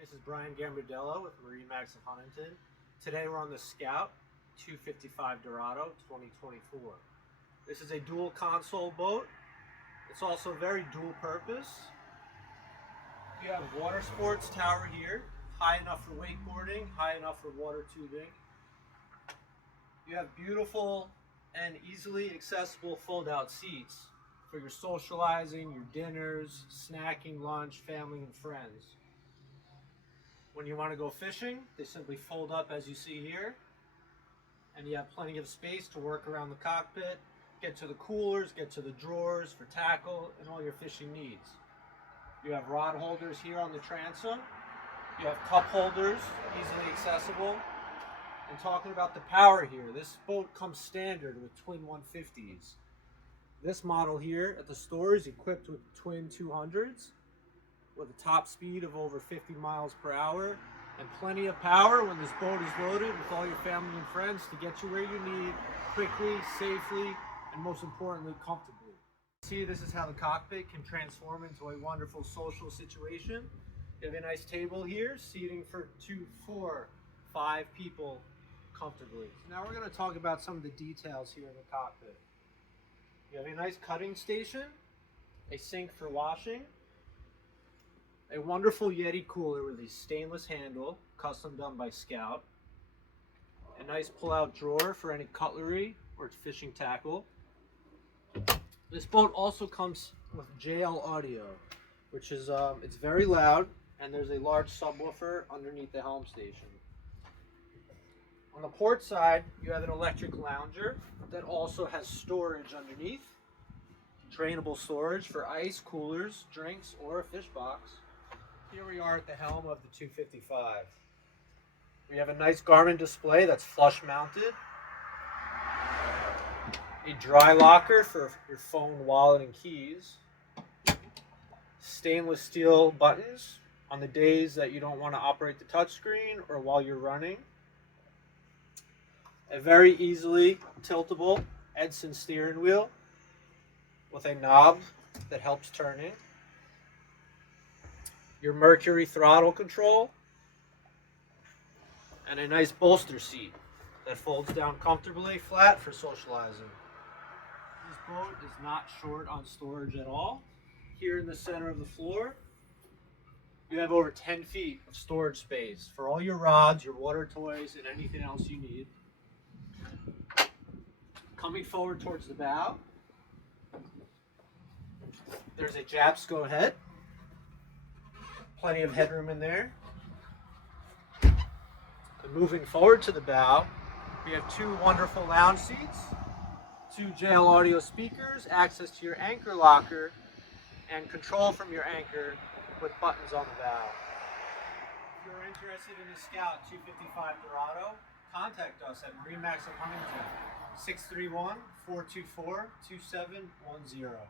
This is Brian Gambardello with MarineMax in Huntington. Today we're on the Scout 255 Dorado 2024. This is a dual console boat. It's also very dual purpose. You have water sports tower here, high enough for wakeboarding, high enough for water tubing. You have beautiful and easily accessible fold-out seats for your socializing, your dinners, snacking, lunch, family and friends. When you want to go fishing, they simply fold up as you see here, and you have plenty of space to work around the cockpit, get to the coolers, get to the drawers for tackle and all your fishing needs. You have rod holders here on the transom. You have cup holders, easily accessible. And talking about the power here, this boat comes standard with twin 150s. This model here at the store is equipped with twin 200s with a top speed of over 50 miles per hour and plenty of power when this boat is loaded with all your family and friends to get you where you need quickly, safely, and most importantly, comfortably. See, this is how the cockpit can transform into a wonderful social situation. You have a nice table here, seating for 2, 4, 5 people comfortably. So now we're going to talk about some of the details here in the cockpit. You have a nice cutting station, a sink for washing, a wonderful Yeti cooler with a stainless handle, custom done by Scout, a nice pull-out drawer for any cutlery or fishing tackle. This boat also comes with JL audio, which is it's very loud, and there's a large subwoofer underneath the helm station. On the port side, you have an electric lounger that also has storage underneath, drainable storage for ice, coolers, drinks, or a fish box. Here we are at the helm of the 255. We have a nice Garmin display that's flush mounted, a dry locker for your phone, wallet, and keys, stainless steel buttons on the days that you don't want to operate the touchscreen or while you're running, a very easily tiltable Edson steering wheel with a knob that helps turning, your Mercury throttle control, and a nice bolster seat that folds down comfortably flat for socializing. This boat is not short on storage at all. Here in the center of the floor, you have over 10 feet of storage space for all your rods, your water toys, and anything else you need. Coming forward towards the bow, there's a Japsco head. Plenty of headroom in there. And moving forward to the bow, we have 2 wonderful lounge seats, 2 JL audio speakers, access to your anchor locker, and control from your anchor with buttons on the bow. If you're interested in the Scout 255 Dorado, contact us at MarineMax in Huntington, 631-424-2710.